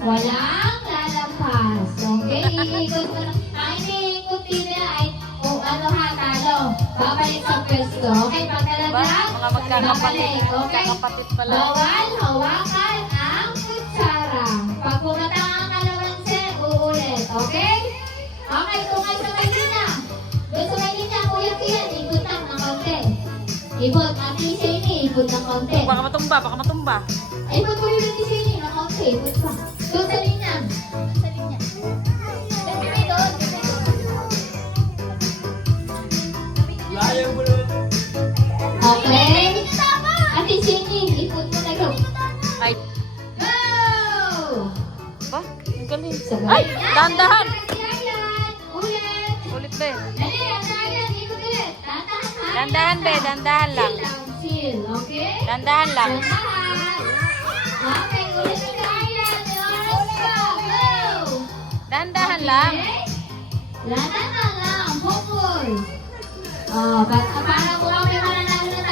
Walang lalampas. Okay, iikot mo na. Ang iniikot din ay kung ano ha, talo. Babalik sa pwesto. Okay, pagkalaglag, Mga magkakapatid. babalik. Okay? Magkakapatid pala. Bawal hawakan ang kutsara. Pag pumatang ang kalamansi, uulit. Okay? Okay, tungay sa may linya. Doon sa may linya, kuya Kian, ikot lang ng konti. Ikot, Ate Shani, ikot ng konti. Baka matumba, baka matumba. Ikot mo yung Ate Shani ng konti, ikot pa. Doon sa linya. Sa linya. Doon. Okay? Ate Shani, ikot mo na ikaw. Ay, Go! ba? Ang galing. Sabay. Ay, dahan-dahan. Ulit. Ulit be. Dali, dahan-dahan. Ikot ulit. Dahan-dahan, ha? Dandahan be, dandahan lang. Chill lang, chill. Okay? Dandahan lang. Dahan. Okay, ulit ang dahan. Oras pa. Go! Dandahan lang. Okay? Dahan-dahan lang. Focus. Oh, para mo kami mananalo na